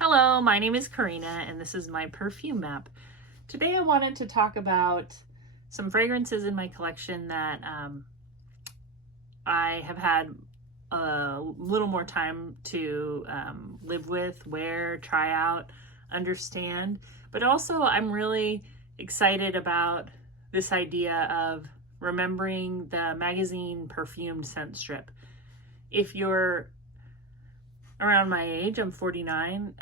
Hello, my name is Karina and this is my perfume map. Today I wanted to talk about some fragrances in my collection that I have had a little more time to live with, wear, try out, understand. But also I'm really excited about this idea of remembering the magazine perfumed scent strip. If you're around my age, I'm 49,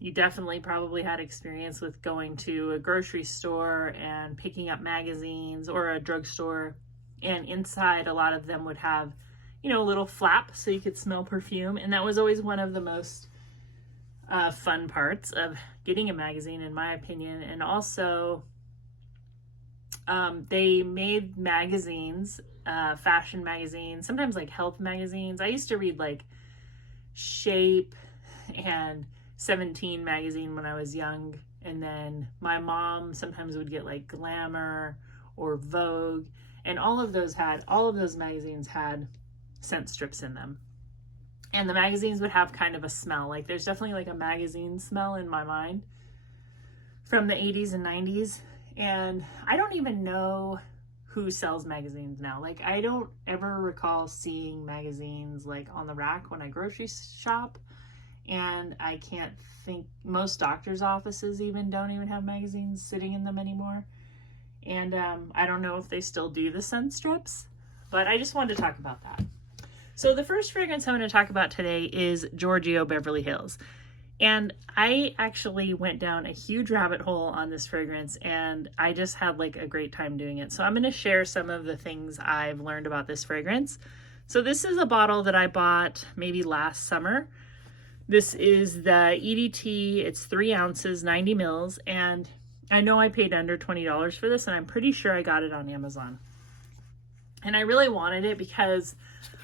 you definitely probably had experience with going to a grocery store and picking up magazines, or a drugstore, and inside a lot of them would have, a little flap so you could smell perfume. And that was always one of the most fun parts of getting a magazine, in my opinion. And also, they made magazines, fashion magazines, sometimes like health magazines. I used to read like Shape and 17 magazine when I was young, and then my mom sometimes would get like Glamour or Vogue, and all of those magazines had scent strips in them, and the magazines would have kind of a smell. Like there's definitely like a magazine smell in my mind from the 80s and 90s, and I don't even know who sells magazines now. Like I don't ever recall seeing magazines like on the rack when I grocery shop, and I can't think, most doctors' offices even don't even have magazines sitting in them anymore. And I don't know if they still do the scent strips, but I just wanted to talk about that. So the first fragrance I'm going to talk about today is Giorgio Beverly Hills. And I actually went down a huge rabbit hole on this fragrance, and I just had like a great time doing it. So I'm going to share some of the things I've learned about this fragrance. So this is a bottle that I bought maybe last summer. This is the EDT. It's 3 ounces, 90 mils. And I know I paid under $20 for this, and I'm pretty sure I got it on Amazon. And I really wanted it because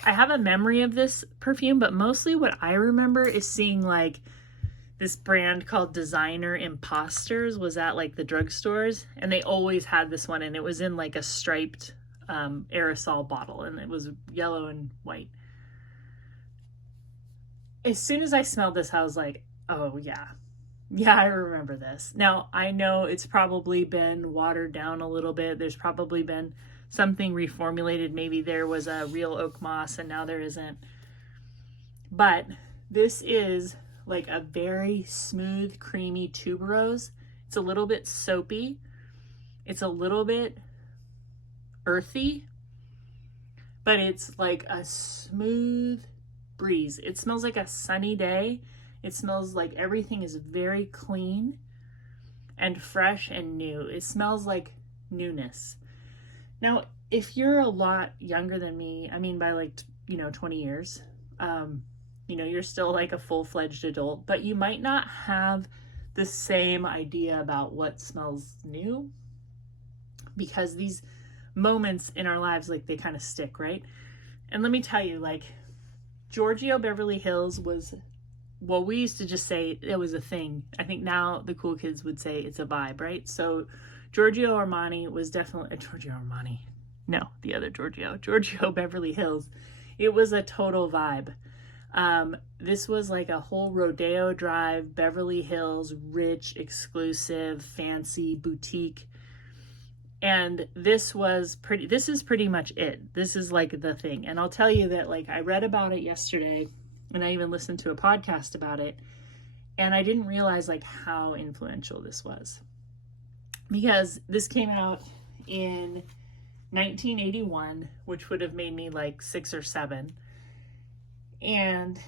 I have a memory of this perfume, but mostly what I remember is seeing like this brand called Designer Imposters was at like the drugstores, and they always had this one, and it was in like a striped aerosol bottle, and it was yellow and white. As soon as I smelled this, I was like, oh yeah, I remember this. Now I know it's probably been watered down a little bit. There's probably been something reformulated. Maybe there was a real oak moss and now there isn't. But this is like a very smooth, creamy tuberose. It's a little bit soapy. It's a little bit earthy, but it's like a smooth breeze. It smells like a sunny day. It smells like everything is very clean and fresh and new. It smells like newness. Now, if you're a lot younger than me, I mean by like, 20 years, you're still like a full-fledged adult, but you might not have the same idea about what smells new, because these moments in our lives, like they kind of stick, right? And let me tell you, like Giorgio Beverly Hills was, well, we used to just say it was a thing. I think now the cool kids would say it's a vibe, right? So Giorgio Armani was definitely Giorgio Armani. No, the other Giorgio Beverly Hills. It was a total vibe. This was like a whole Rodeo Drive, Beverly Hills, rich, exclusive, fancy boutique. And this is pretty much it. This is like the thing. And I'll tell you that, like, I read about it yesterday, and I even listened to a podcast about it, and I didn't realize like how influential this was, because this came out in 1981, which would have made me like 6 or 7. And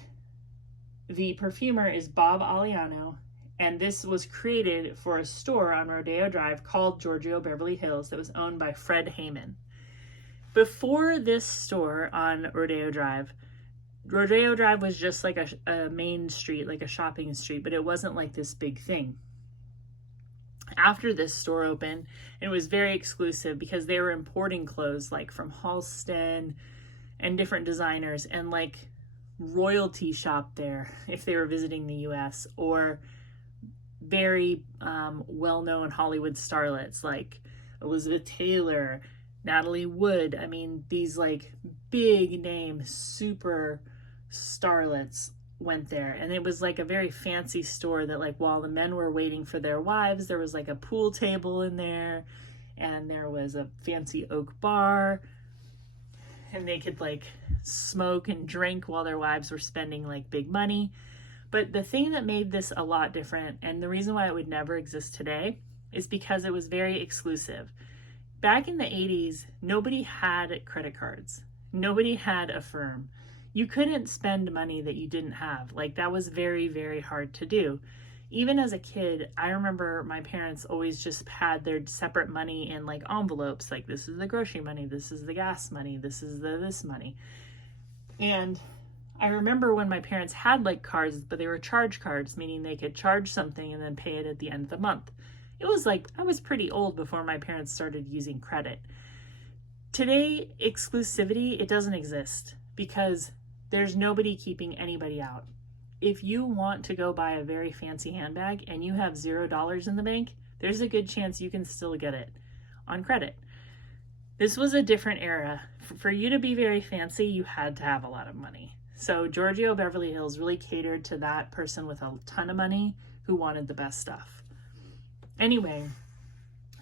the perfumer is Bob Aliano, and this was created for a store on Rodeo Drive called Giorgio Beverly Hills that was owned by Fred Heyman. Before this store on Rodeo Drive was just like a main street, like a shopping street, but it wasn't like this big thing. After this store opened, it was very exclusive because they were importing clothes like from Halston and different designers, and like royalty shop there if they were visiting the US, or very well-known Hollywood starlets like Elizabeth Taylor, Natalie Wood. I mean, these like big name super starlets went there, and it was like a very fancy store that, like, while the men were waiting for their wives, there was like a pool table in there, and there was a fancy oak bar, and they could like smoke and drink while their wives were spending like big money. But the thing that made this a lot different, and the reason why it would never exist today, is because it was very exclusive. Back in the 80s, nobody had credit cards. Nobody had a firm. You couldn't spend money that you didn't have. Like, that was very, very hard to do. Even as a kid, I remember my parents always just had their separate money in like envelopes. Like, this is the grocery money, this is the gas money, this is the this money. And I remember when my parents had like cards, but they were charge cards, meaning they could charge something and then pay it at the end of the month. It was like, I was pretty old before my parents started using credit. Today, exclusivity, it doesn't exist because there's nobody keeping anybody out. If you want to go buy a very fancy handbag and you have $0 in the bank, there's a good chance you can still get it on credit. This was a different era. For you to be very fancy, you had to have a lot of money. So Giorgio Beverly Hills really catered to that person with a ton of money who wanted the best stuff. Anyway,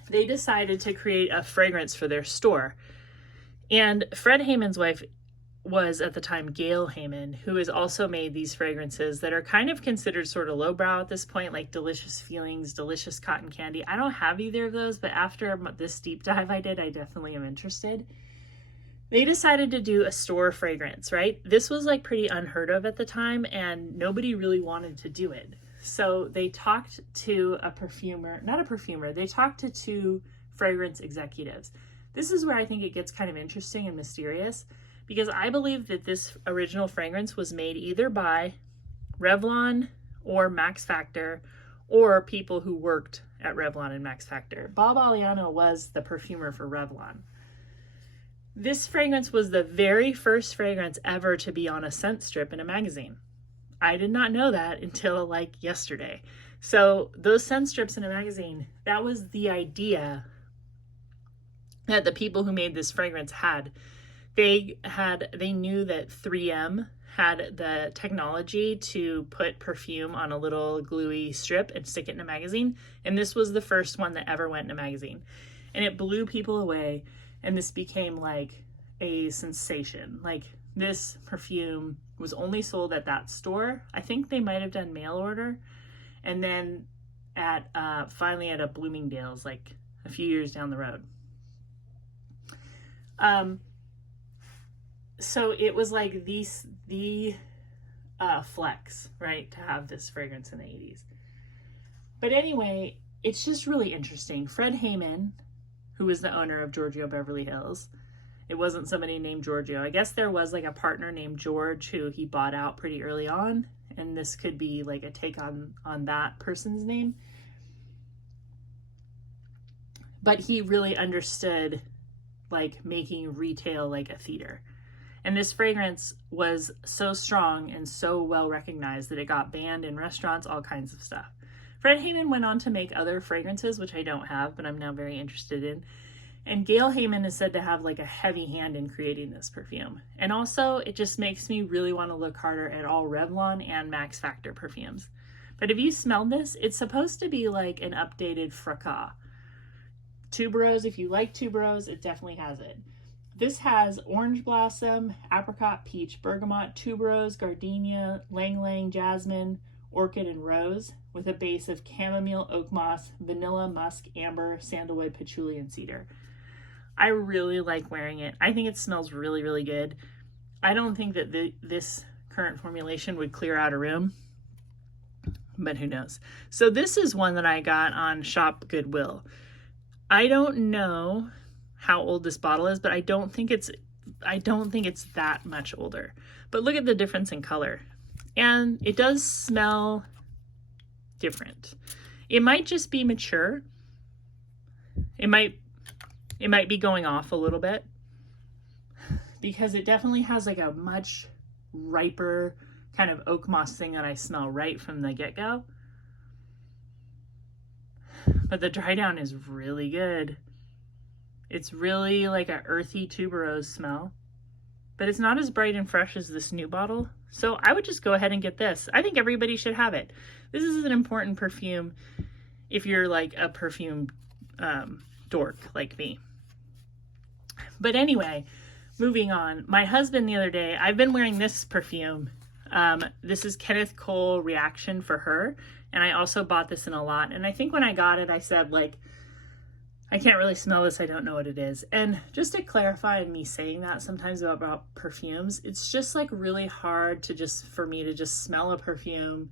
they decided to create a fragrance for their store. And Fred Haman's wife was at the time Gail Haman, who has also made these fragrances that are kind of considered sort of lowbrow at this point, like Delicious Feelings, Delicious Cotton Candy. I don't have either of those, but after this deep dive I did, I definitely am interested. They decided to do a store fragrance, right? This was like pretty unheard of at the time, and nobody really wanted to do it. So they talked to they talked to two fragrance executives. This is where I think it gets kind of interesting and mysterious, because I believe that this original fragrance was made either by Revlon or Max Factor, or people who worked at Revlon and Max Factor. Bob Aliano was the perfumer for Revlon. This fragrance was the very first fragrance ever to be on a scent strip in a magazine. I did not know that until like yesterday. So those scent strips in a magazine, that was the idea that the people who made this fragrance had. They knew that 3M had the technology to put perfume on a little gluey strip and stick it in a magazine. And this was the first one that ever went in a magazine. And it blew people away. And this became like a sensation. Like, this perfume was only sold at that store. I think they might have done mail order. And then finally at a Bloomingdale's, like a few years down the road. So it was like the flex, right, to have this fragrance in the 80s. But anyway, it's just really interesting. Fred Haman, who was the owner of Giorgio Beverly Hills, it wasn't somebody named Giorgio. I guess there was like a partner named George who he bought out pretty early on, and this could be like a take on that person's name. But he really understood like making retail like a theater. And this fragrance was so strong and so well recognized that it got banned in restaurants, all kinds of stuff. Fred Haman went on to make other fragrances, which I don't have, but I'm now very interested in. And Gail Haman is said to have like a heavy hand in creating this perfume. And also, it just makes me really want to look harder at all Revlon and Max Factor perfumes. But if you smelled this, it's supposed to be like an updated Fracas. Tuberose, if you like tuberose, it definitely has it. This has orange blossom, apricot, peach, bergamot, tuberose, gardenia, lang lang, jasmine, orchid, and rose, with a base of chamomile, oak moss, vanilla, musk, amber, sandalwood, patchouli, and cedar. I really like wearing it. I think it smells really, really good. I don't think that this current formulation would clear out a room, but who knows. So this is one that I got on Shop Goodwill. I don't know how old this bottle is, but I don't think it's that much older. But look at the difference in color. And it does smell different. It might just be mature. It might be going off a little bit, because it definitely has like a much riper kind of oak moss thing that I smell right from the get-go. But the dry down is really good. It's really like an earthy tuberose smell, but it's not as bright and fresh as this new bottle. So I would just go ahead and get this. I think everybody should have it. This is an important perfume if you're like a perfume dork like me. But anyway, moving on. My husband the other day, I've been wearing this perfume. This is Kenneth Cole Reaction for Her. And I also bought this in a lot. And I think when I got it, I said, like, I can't really smell this. I don't know what it is. And just to clarify, and me saying that sometimes about perfumes, it's just like really hard to for me to just smell a perfume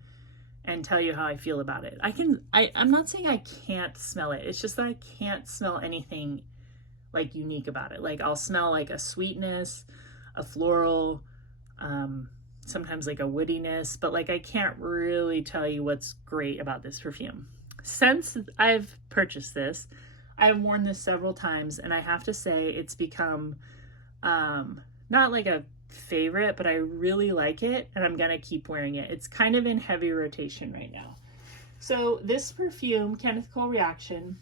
and tell you how I feel about it. I'm not saying I can't smell it. It's just that I can't smell anything like unique about it. Like I'll smell like a sweetness, a floral, sometimes like a woodiness, but like I can't really tell you what's great about this perfume. Since I've purchased this, I've worn this several times, and I have to say it's become not like a favorite, but I really like it, and I'm gonna keep wearing it. It's kind of in heavy rotation right now. So this perfume, Kenneth Cole Reaction,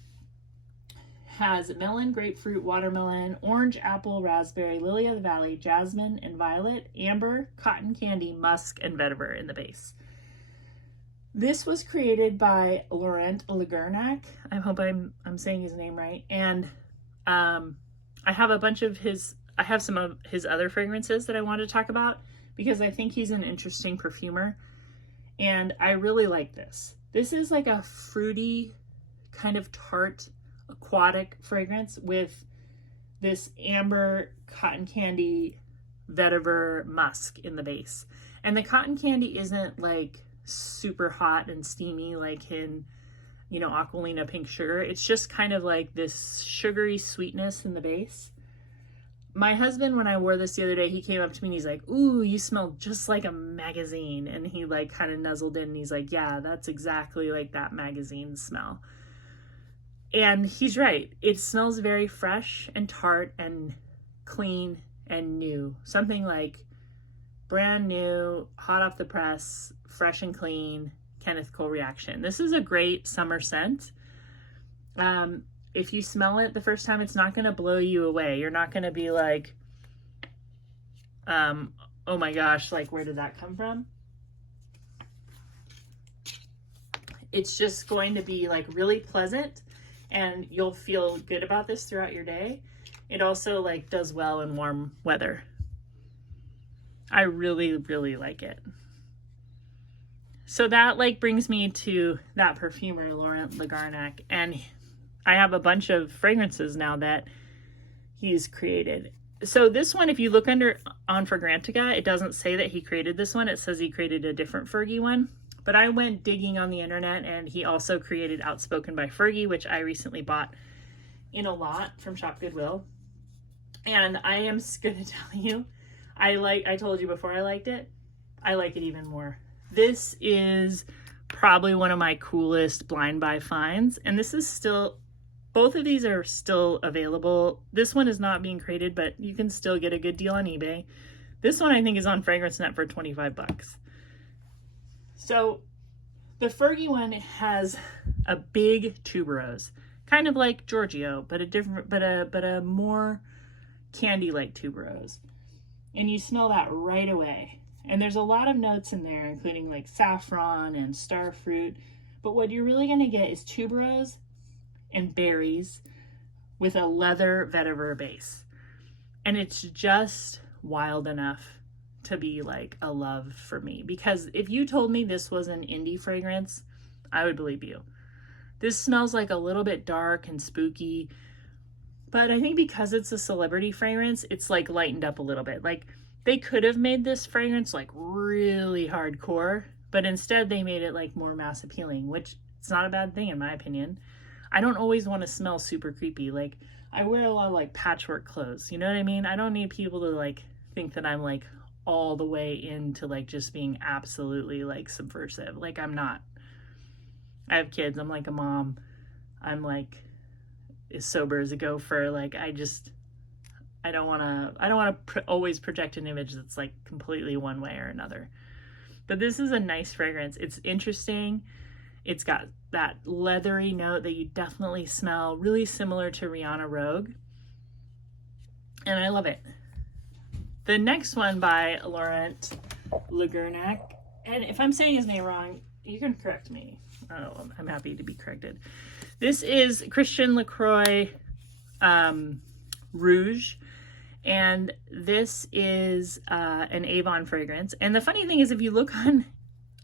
has melon, grapefruit, watermelon, orange, apple, raspberry, lily of the valley, jasmine, and violet, amber, cotton candy, musk, and vetiver in the base. This was created by Laurent Lagarnac. I hope I'm saying his name right. And I have I have some of his other fragrances that I want to talk about because I think he's an interesting perfumer. And I really like this. This is like a fruity, kind of tart, aquatic fragrance with this amber, cotton candy, vetiver, musk in the base. And the cotton candy isn't like super hot and steamy like in, you know, Aquilina Pink Sugar. It's just kind of like this sugary sweetness in the base. My husband, when I wore this the other day, he came up to me and he's like, "Ooh, you smell just like a magazine." And he like kind of nuzzled in and he's like, "Yeah, that's exactly like that magazine smell." And he's right. It smells very fresh and tart and clean and new. Something like brand new, hot off the press, fresh and clean, Kenneth Cole Reaction. This is a great summer scent. If you smell it the first time, it's not going to blow you away. You're not going to be like, oh my gosh, like where did that come from? It's just going to be like really pleasant and you'll feel good about this throughout your day. It also like does well in warm weather. I really, really like it. So that like brings me to that perfumer, Laurent Lagarnac, and I have a bunch of fragrances now that he's created. So this one, if you look on Fragrantica, it doesn't say that he created this one. It says he created a different Fergie one. But I went digging on the internet, and he also created Outspoken by Fergie, which I recently bought in a lot from Shop Goodwill. And I am going to tell you, I told you before I liked it. I like it even more. This is probably one of my coolest blind buy finds. And this is still, both of these are still available. This one is not being created, but you can still get a good deal on eBay. This one I think is on FragranceNet for 25 bucks. So the Fergie one has a big tuberose, kind of like Giorgio, but a more candy-like tuberose. And you smell that right away. And there's a lot of notes in there, including like saffron and star fruit. But what you're really going to get is tuberose and berries with a leather vetiver base. And it's just wild enough to be like a love for me. Because if you told me this was an indie fragrance, I would believe you. This smells like a little bit dark and spooky. But I think because it's a celebrity fragrance, it's like lightened up a little bit. Like they could have made this fragrance like really hardcore, but instead they made it like more mass appealing, which it's not a bad thing in my opinion. I don't always want to smell super creepy. Like I wear a lot of like patchwork clothes, you know what I mean? I don't need people to like think that I'm like all the way into like just being absolutely like subversive. Like I'm not. I have kids. I'm like a mom. I'm like as sober as a gopher. Like I don't want to always project an image that's like completely one way or another. But this is a nice fragrance. It's interesting. It's got that leathery note that you definitely smell, really similar to Rihanna Rogue. And I love it. The next one by Laurent Lagernac. And if I'm saying his name wrong, you can correct me. Oh, I'm happy to be corrected. This is Christian LaCroix Rouge. And this is an Avon fragrance. And the funny thing is, if you look on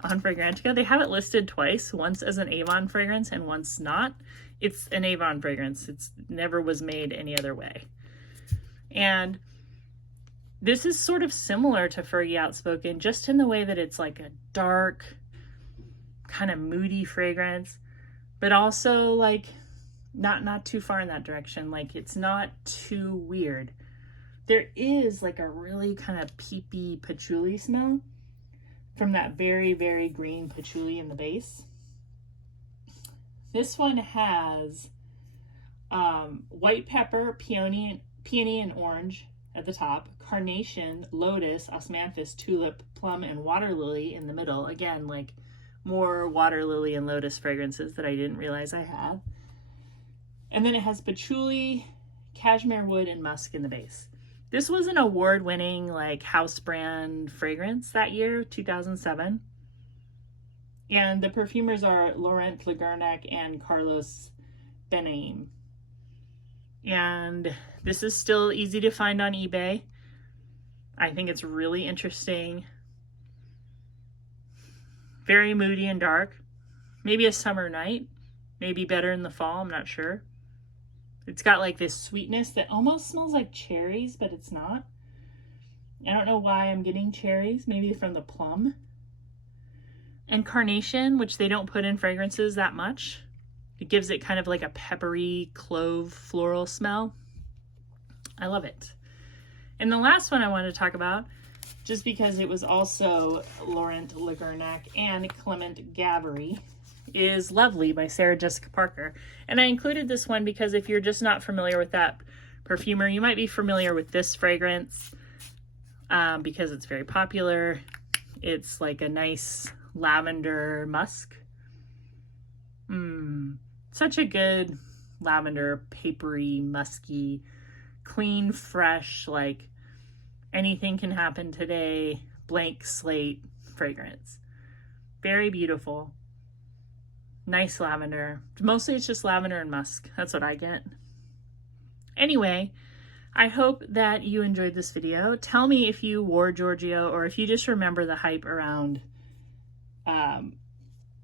Fragrantica, they have it listed twice, once as an Avon fragrance and once not. It's an Avon fragrance. It's never was made any other way. And this is sort of similar to Fergie Outspoken, just in the way that it's like a dark, kind of moody fragrance, but also like not too far in that direction. Like it's not too weird. There is like a really kind of peepy patchouli smell from that very, very green patchouli in the base. This one has white pepper, peony and orange at the top, carnation, lotus, osmanthus, tulip, plum, and water lily in the middle. Again, like more water lily and lotus fragrances that I didn't realize I had. And then it has patchouli, cashmere wood, and musk in the base. This was an award-winning like house brand fragrance that year, 2007. And the perfumers are Laurent Lagernac and Carlos Benaim. And this is still easy to find on eBay. I think it's really interesting. Very moody and dark. Maybe a summer night. Maybe better in the fall, I'm not sure. It's got like this sweetness that almost smells like cherries, but it's not. I don't know why I'm getting cherries, maybe from the plum. And carnation, which they don't put in fragrances that much. It gives it kind of like a peppery clove floral smell. I love it. And the last one I wanted to talk about, just because it was also Laurent Lagernac and Clement Gaboury, is Lovely by Sarah Jessica Parker. And I included this one because if you're just not familiar with that perfumer, you might be familiar with this fragrance because it's very popular. It's like a nice lavender musk. Such a good lavender, papery, musky, clean, fresh, like anything can happen today, blank slate fragrance. Very beautiful. Nice lavender. Mostly it's just lavender and musk. That's what I get. Anyway, I hope that you enjoyed this video. Tell me if you wore Giorgio or if you just remember the hype around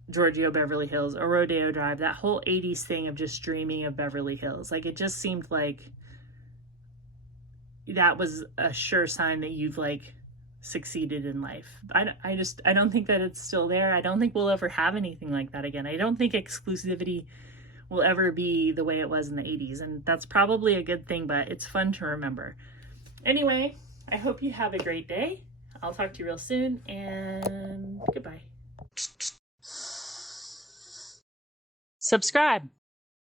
Giorgio Beverly Hills or Rodeo Drive, that whole 80s thing of just dreaming of Beverly Hills. Like it just seemed like that was a sure sign that you've like succeeded in life. I don't think that it's still there. I don't think we'll ever have anything like that again. I don't think exclusivity will ever be the way it was in the 80s, and that's probably a good thing, but it's fun to remember. Anyway, I hope you have a great day. I'll talk to you real soon, and goodbye. Subscribe.